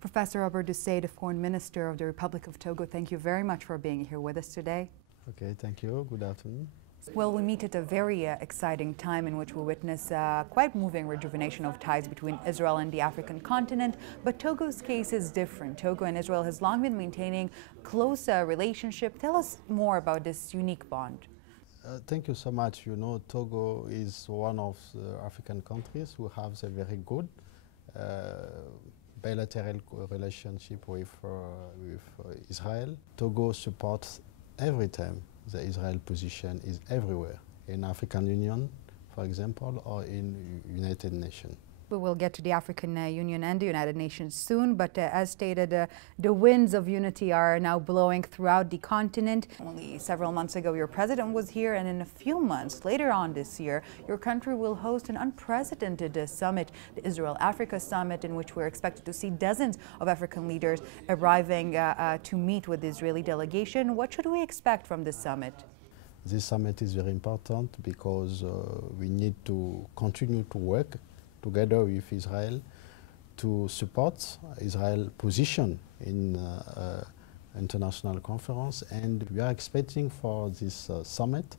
Professor Robert Dussey, the Foreign Minister of the Republic of Togo, thank you very much for being here with us today. Okay, thank you. Good afternoon. Well, we meet at a very exciting time in which we witness quite moving rejuvenation of ties between Israel and the African continent, but Togo's case is different. Togo and Israel has long been maintaining close relationship. Tell us more about this unique bond. Thank you so much. You know, Togo is one of the African countries who has a very good bilateral relationship with Israel. Togo supports every time the Israel position is everywhere, in African Union, for example, or in United Nations. We will get to the African Union and the United Nations soon, but as stated, the winds of unity are now blowing throughout the continent. Only several months ago, your president was here, and in a few months later on this year, your country will host an unprecedented summit, the Israel-Africa Summit, in which we're expected to see dozens of African leaders arriving to meet with the Israeli delegation. What should we expect from this summit? This summit is very important because we need to continue to work together with Israel to support Israel's position in international conference, and we are expecting for this summit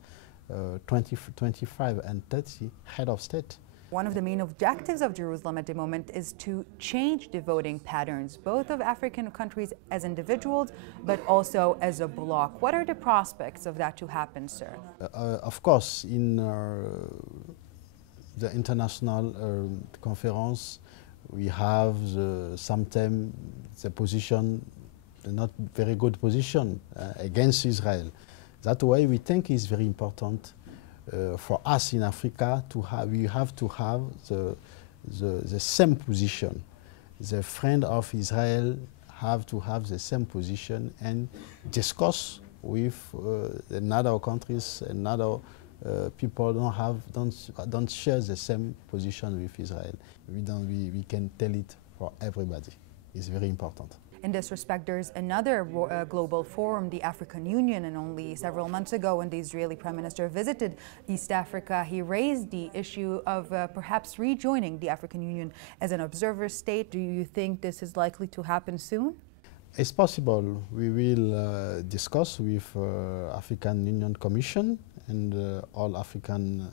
25 and 30 head of state. One of the main objectives of Jerusalem at the moment is to change the voting patterns, both of African countries as individuals, but also as a bloc. What are the prospects of that to happen, sir? Of course, in the international conference, we have sometimes the position, the not very good position against Israel. That's why we think it's very important for us in Africa to have, we have to have the same position. The friend of Israel have to have the same position and discuss with another countries, another people don't share the same position with Israel. We can tell it for everybody. It's very important. In this respect, there's another global forum, the African Union, and only several months ago when the Israeli Prime Minister visited East Africa, he raised the issue of perhaps rejoining the African Union as an observer state. Do you think this is likely to happen soon? It's possible. We will discuss with African Union Commission and all African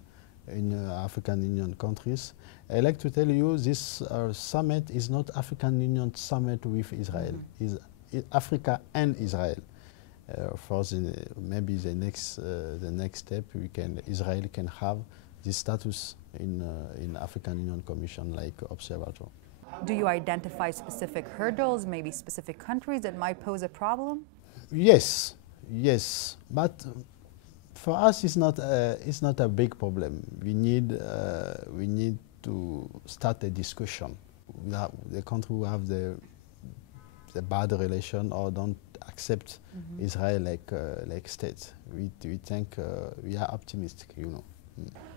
Union countries. I like to tell you this summit is not African Union summit with Israel. It's Africa and Israel. For maybe the next step, Israel can have this status in African Union Commission like observer. Do you identify specific hurdles, maybe specific countries that might pose a problem? Yes, but for us it's not a big problem. We need to start a discussion. The country who have the bad relation or don't accept Israel like state. We think we are optimistic, you know.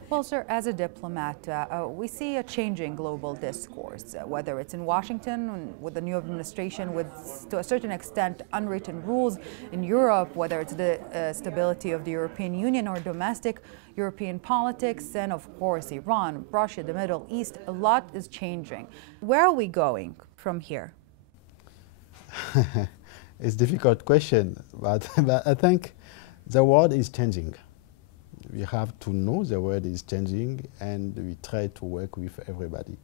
Well, sir, as a diplomat, we see a changing global discourse, whether it's in Washington with the new administration with, to a certain extent, unwritten rules in Europe, whether it's the stability of the European Union or domestic European politics, and of course, Iran, Russia, the Middle East. A lot is changing. Where are we going from here? It's a difficult question, but I think the world is changing. We have to know the world is changing, and we try to work with everybody.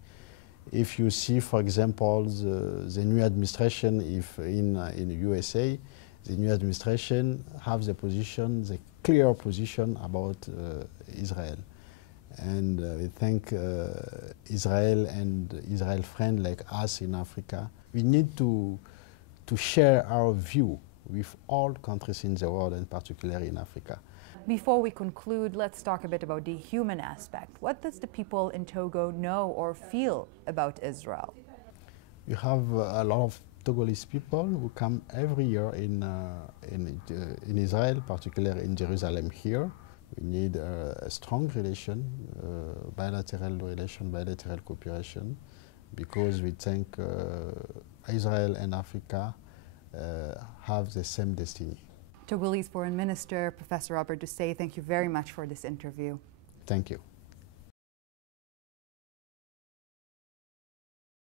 If you see, for example, the new administration, if in USA, the new administration have the clear position about Israel. And we think Israel and Israel friends like us in Africa, we need to share our view with all countries in the world, and particularly in Africa. Before we conclude, let's talk a bit about the human aspect. What does the people in Togo know or feel about Israel? You have a lot of Togolese people who come every year in Israel, particularly in Jerusalem here. We need a strong relation, bilateral cooperation, because we think Israel and Africa have the same destiny. Togolese Foreign Minister, Professor Robert Dussey, thank you very much for this interview. Thank you.